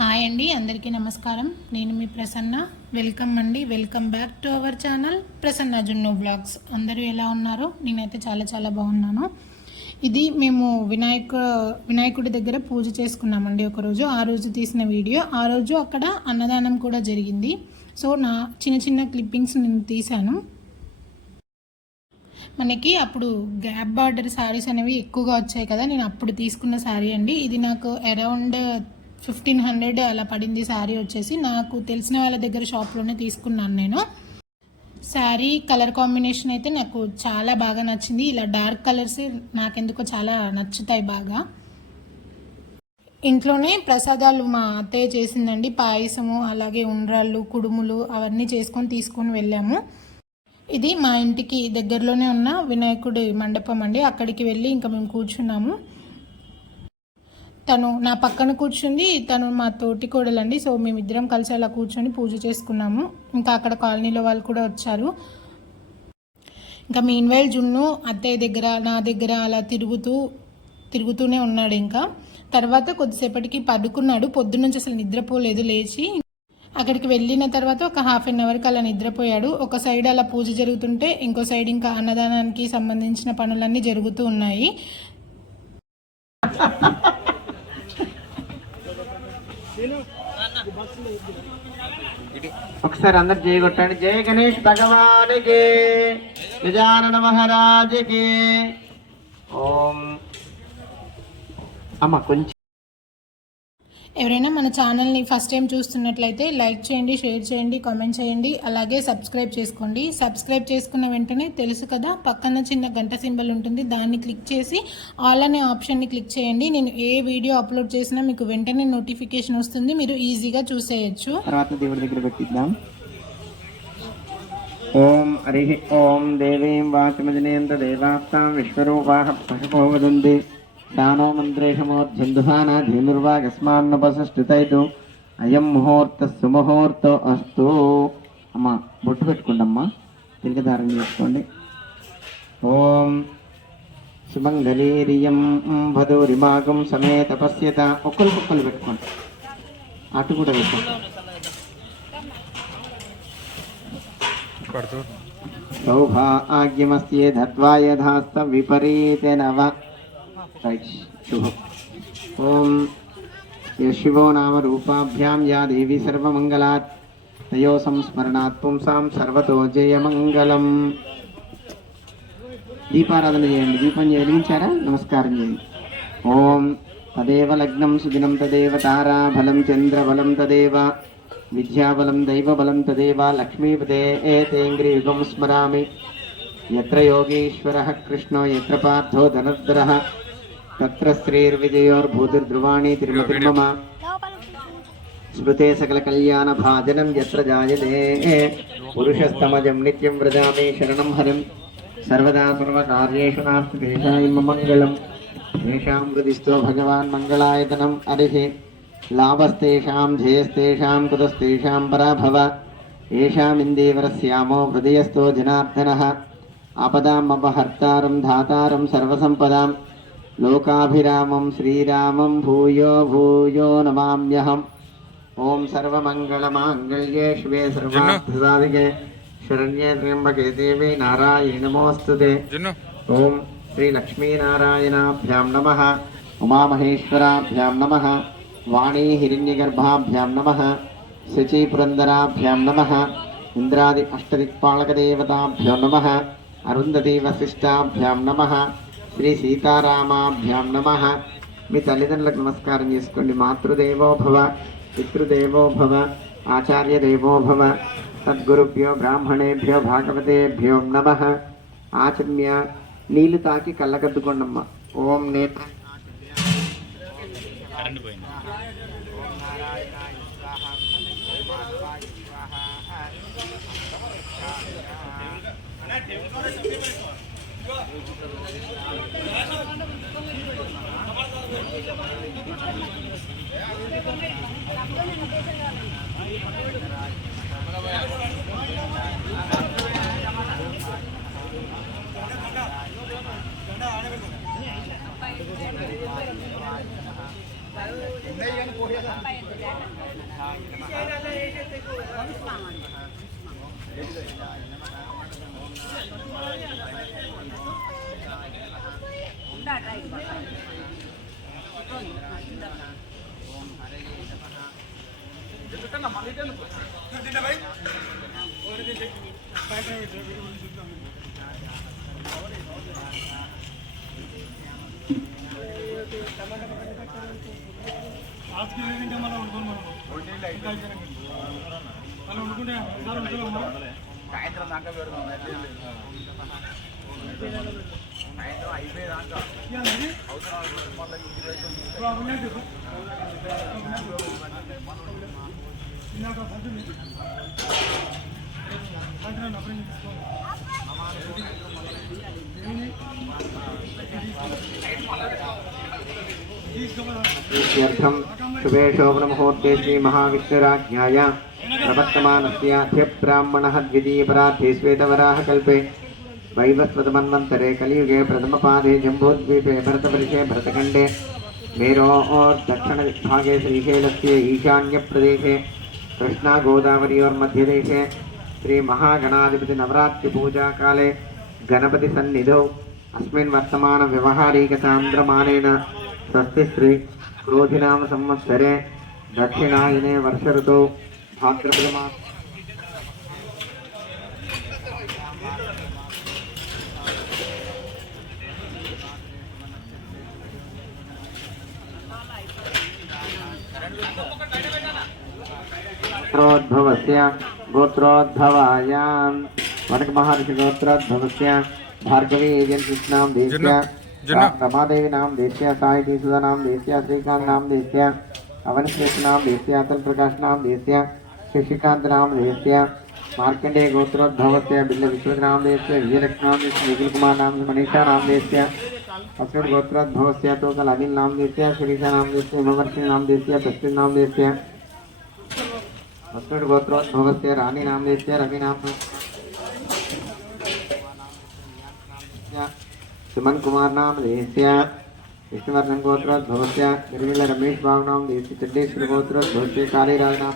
Hi అండి, అందరికీ నమస్కారం. నేను మీ Prasanna. Welcome back to our channel Prasanna Junnu blogs. అందరూ ఎలా ఉన్నారు? నేనైతే చాలా బాగున్నాను. ఇది మేము వినాయకుడి దగ్గర పూజ చేసుకున్నామండి ఒకరోజు. ఆ రోజు తీసిన వీడియో. ఆ రోజు అక్కడ అన్నదానం కూడా జరిగింది. సో నా చిన్న క్లిప్పింగ్స్ నేను తీశాను. మనకి అప్పుడు గ్యాప్ బార్డర్ శారీస్ అనేవి ఎక్కువగా వచ్చాయి కదా, నేను అప్పుడు తీసుకున్న శారీ అండి. ఇది నాకు అరౌండ్ 1500 అలా పడింది. శారీ వచ్చేసి నాకు తెలిసిన వాళ్ళ దగ్గర షాప్లోనే తీసుకున్నాను నేను. శారీ కలర్ కాంబినేషన్ అయితే నాకు చాలా బాగా నచ్చింది. ఇలా డార్క్ కలర్స్ నాకెందుకో చాలా నచ్చుతాయి బాగా. ఇంట్లోనే ప్రసాదాలు మా అత్తయ్య చేసిందండి. పాయసము, అలాగే ఉండ్రాళ్ళు, కుడుములు అవన్నీ తీసుకొని వెళ్ళాము. ఇది మా ఇంటికి దగ్గరలోనే ఉన్న వినాయకుడి మండపం అండి. అక్కడికి వెళ్ళి ఇంకా మేము కూర్చున్నాము. తను నా పక్కన కూర్చుంది, తను మా తోటి కోడలండి. సో మేమిద్దరం కలిసి అలా కూర్చొని పూజ చేసుకున్నాము. ఇంకా అక్కడ కాలనీలో వాళ్ళు కూడా వచ్చారు. ఇంకా మీన్వైల్ జున్ను అత్తయ్య దగ్గర, నా దగ్గర అలా తిరుగుతూనే ఉన్నాడు. ఇంకా తర్వాత కొద్దిసేపటికి పడుకున్నాడు. పొద్దున్నుంచి అసలు నిద్రపోలేదు. లేచి అక్కడికి వెళ్ళిన తర్వాత ఒక ½ అన్ అవర్కి అలా నిద్రపోయాడు. ఒక సైడ్ అలా పూజ జరుగుతుంటే ఇంకో సైడ్ ఇంకా అన్నదానానికి సంబంధించిన పనులన్నీ జరుగుతూ ఉన్నాయి. ఒకసారి అందరు జయ కొట్టండి. జయ గణేష్ భగవానికి, గజానన మహారాజుకి. ఓం అమ్మ కొంచెం ఎవరైనా మన ఛానల్ని ఫస్ట్ టైం చూస్తున్నట్లయితే లైక్ చేయండి, షేర్ చేయండి, కామెంట్ చేయండి, అలాగే సబ్స్క్రైబ్ చేసుకోండి. సబ్స్క్రైబ్ చేసుకున్న వెంటనే తెలుసు కదా, పక్కన చిన్న గంట సింబల్ ఉంటుంది, దాన్ని క్లిక్ చేసి ఆల్ అనే ఆప్షన్ని క్లిక్ చేయండి. నేను ఏ వీడియో అప్లోడ్ చేసినా మీకు వెంటనే నోటిఫికేషన్ వస్తుంది, మీరు ఈజీగా చూసేయచ్చు. తర్వాత దేవుడి దగ్గర పెట్టిద్దాం. ఓం హరి ఓం దేవీం వాచమజనేంద్ర దేవాప్తాం విశ్వరూపాః పశుపో వదంతి దానో మంత్రేషమోర్జందుహాన ధీనుర్వాగస్మాన్నపసష్టితైతు అయం ముహూర్త సుముహూర్తో అస్తు. అమ్మ బొట్టు పెట్టుకోండమ్మా, తిలకధారణ చేసుకోండి. ఓం సుమంగళీరియం భదూరిమాగం సమే తపస్యత. ఒక్కరు పెట్టుకోండి, అటు కూడా పెట్టుకోండి. సౌభాగ్యమస్యే ధత్వా యథాస్త విపరీతే నవ. ఓం శివో నామ రూపాభ్యాం యా దేవి సర్వమంగళాత్ తయో సంస్మరణాత్ పుంసాం సర్వతో జయమంగళం. దీపారాధన చేయండి. దీపం వెలిగించారా? నమస్కారం చేయండి. ఓం తదేవ లగ్నం సుదినం తదేవ తారాబలం చంద్రబలం తదేవ విద్యాబలం దైవబలం తదేవ లక్ష్మీపదే ఏతేంగ్రియుగం స్మరామి. యత్ర యోగీశ్వరః కృష్ణో యత్ర పార్థో ధనుర్ధరః తత్ర శ్రీర్విజయోర్భూతిర్ధ్రువాణి తిరుమతిర్మమ స్మృతే సకల కళ్యాణ భాజనం యత్ర జాయతే పురుషస్తమజం నిత్యం వ్రజామి శరణం హరిం. సర్వదా సర్వకార్యేషు నాస్తి తేషాం మంగళం. తేషాం హృదిస్థో భగవాన్ మంగళాయతనం. హరిః లాభస్తేషాం జయస్తేషాం కుతస్తేషాం పరాభవ. ఏషాం ఇందేవరస్యామో హృదయస్థో జనార్దనః. ఆపదాం అపహర్తారం ధాతారం సర్వసంపదాం లోకాభిరామం శ్రీరామం భూయో నమామ్యహం. ఓం సర్వమంగళమాంగళ్యే శివే సర్వార్థసాధికే శరణ్యే త్ర్యంబకే దేవే నారాయణి నమోస్తుతే. ఓం శ్రీ లక్ష్మీనారాయణాభ్యాం నమః. ఉమామహేశ్వరాభ్యాం నమః. వాణీ హిరణ్యగర్భాభ్యాం నమః. శచీపురందరాభ్యాం నమః. ఇంద్రాది అష్టదిక్పాలకదేవతాభ్యో నమః. అరుంధతీ వశిష్టాభ్యాం నమః. శ్రీ సీతారామాభ్యాం నమః. మీ తల్లిదండ్రులకు నమస్కారం చేసుకోండి. మాతృదేవో భవ, పితృదేవో భవ, ఆచార్యదేవో భవ. సద్గురుభ్యో బ్రాహ్మణేభ్యో భాగవతేభ్యో నమః. ఆచమ్య నీళ్లు తాకి కళ్ళకద్దుకోండమ్మా. ఓం నేత్ర Đây anh cô đi ra. సాయంత్రం దాకా పెడదాం సాయంత్రం అయిపోయేదాకా इत्यर्थं शुभे शोभनमुहूर्ते श्रीमहाविष्णुराज्ञाय प्रवर्तमानस्याध्यब्राह्मणः द्वितीयपरार्थे श्वेतवराहकल्पे वैवस्वतमन्वन्तरे कलियुगे प्रथमपादे जम्बूद्वीपे भरतवर्षे भरतखण्डे मेरोर्दक्षिणभागे श्रीशैलस्य ईशान्यप्रदेशे कृष्णागोदावर्योर्मध्यदेशे श्रीमहागणाधिपतिनवरात्रिपूजाकाले गणपतिसन्निधौ अस्मिन् वर्तमानव्यवहारिकसान्द्रमानेन स्वस्ति श्री क्रोधिनाम संवत्सरे दक्षिणायने वर्ष ऋतौ भाद्रपदमा गोत्रोद्भवायां वनक महर्षि गोत्रोद्भवस्य भार्गवी एजेंसीस् नाम देश्य रमादेवी नाम देश्य साहिती सुधा नाम देश्य श्रीकांत नाम देश्य अवनश्रेष्ठ नाम देश्य अतल प्रकाश नाम देश्य शशिकांत नाम देश्य मार्कंडेय गोत्रोद्भवस्य बिल्ल विश्वनाथ नाम देश्य विजयलक्ष्मी नाम देश्य निखिल कुमार नाम मनीषा नाम देश्य अस्मिन् गोत्रोद्भवस्य तोकल अनिल नाम देश्य शिरीषा नाम देश्य हिमवर्षिणी नाम देश्य तस्मिन् नाम देश्य अस्मिन् गोत्रोद्भवस्य रानी नाम देश्य रवि नाम सुमन कुमार नाम देश्य विष्णुवर्धन गोत्रोद्भवस्य निर्मल रमेश बाबू नाम देश्य चंडेश्वर गोत्रोद्भवस्य कालीराज नाम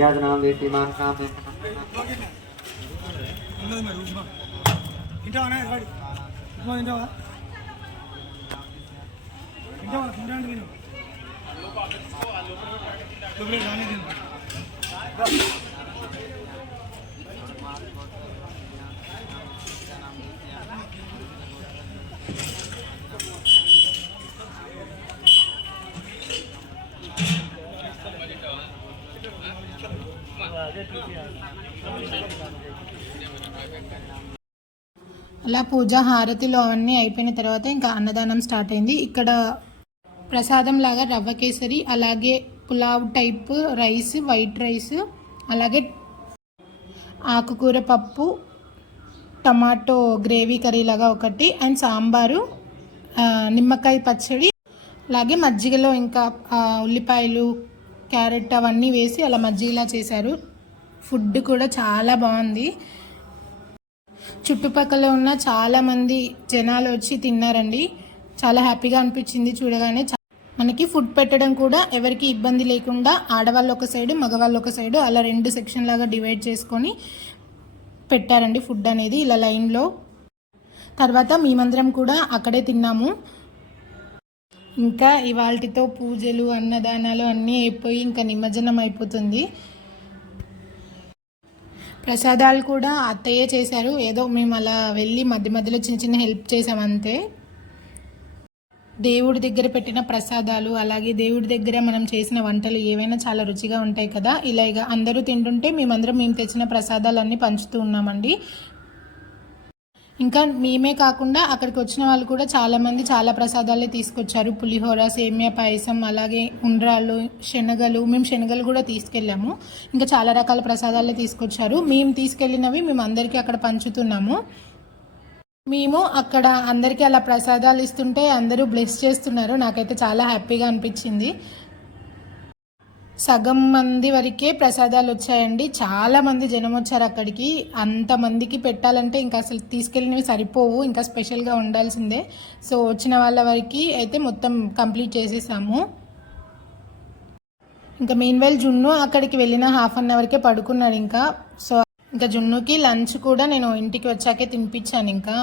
याद नाम देती मान नाम అలా పూజ హారతిలో అవన్నీ అయిపోయిన తర్వాత ఇంకా అన్నదానం స్టార్ట్ అయింది. ఇక్కడ ప్రసాదం లాగా రవ్వ కేసరి, అలాగే pulao type rice, white rice, అలాగే ఆకుకూర పప్పు, టమాటో గ్రేవీ కర్రీ లాగా ఒకటి, అండ్ సాంబారు, నిమ్మకాయ పచ్చడి, అలాగే మజ్జిగలో ఇంకా ఉల్లిపాయలు, క్యారెట్ అవన్నీ వేసి అలా మజ్జిగలా చేశారు. ఫుడ్ కూడా చాలా బాగుంది. చుట్టుపక్కల ఉన్న చాలామంది జనాలు వచ్చి తిన్నారండి. చాలా హ్యాపీగా అనిపించింది చూడగానే. మనకి ఫుడ్ పెట్టడం కూడా ఎవరికి ఇబ్బంది లేకుండా ఆడవాళ్ళు ఒక సైడు, మగవాళ్ళు ఒక సైడు అలా 2 సెక్షన్ లాగా డివైడ్ చేసుకొని పెట్టారండి ఫుడ్ అనేది ఇలా లైన్లో. తర్వాత మేమందరం కూడా అక్కడే తిన్నాము. ఇంకా ఇవాల్టితో పూజలు, అన్నదానాలు అన్నీ అయిపోయి ఇంకా నిమజ్జనం అయిపోతుంది. ప్రసాదాలు కూడా అత్తయ్య చేశారు. ఏదో మేము అలా వెళ్ళి మధ్య మధ్యలో చిన్న చిన్న హెల్ప్ చేసామంతే. దేవుడి దగ్గర పెట్టిన ప్రసాదాలు, అలాగే దేవుడి దగ్గర మనం చేసిన వంటలు ఏవైనా చాలా రుచిగా ఉంటాయి కదా. ఇలాగ అందరూ తింటుంటే మేము తెచ్చిన ప్రసాదాలన్నీ పంచుతూ ఉన్నామండి. ఇంకా మేమే కాకుండా అక్కడికి వచ్చిన వాళ్ళు కూడా చాలామంది చాలా ప్రసాదాలే తీసుకొచ్చారు. పులిహోర, సేమియా పాయసం, అలాగే ఉండ్రాళ్ళు, శనగలు. మేము శనగలు కూడా తీసుకెళ్ళాము. ఇంకా చాలా రకాల ప్రసాదాలే తీసుకొచ్చారు. మేము తీసుకెళ్ళినవి మేము అందరికీ అక్కడ పంచుతున్నాము. మేము అక్కడ అందరికీ అలా ప్రసాదాలు ఇస్తుంటే అందరూ బ్లెస్ చేస్తున్నారు. నాకైతే చాలా హ్యాపీగా అనిపించింది. సగం మంది వరకే ప్రసాదాలు వచ్చాయండి. చాలా మంది జనం వచ్చారు అక్కడికి. అంతమందికి పెట్టాలంటే ఇంకా అసలు తీసుకెళ్ళినవి సరిపోవు, ఇంకా స్పెషల్గా ఉండాల్సిందే. సో వచ్చిన వాళ్ళ వరకు అయితే మొత్తం కంప్లీట్ చేసేసాము. ఇంకా మీన్వైల్ జున్ను అక్కడికి వెళ్ళిన 1/2 అవర్కే పడుకున్నాడు ఇంకా. సో ఇంకా జున్నుకి లంచ్ కూడా నేను ఇంటికి వచ్చాకే తినిపించాను ఇంకా.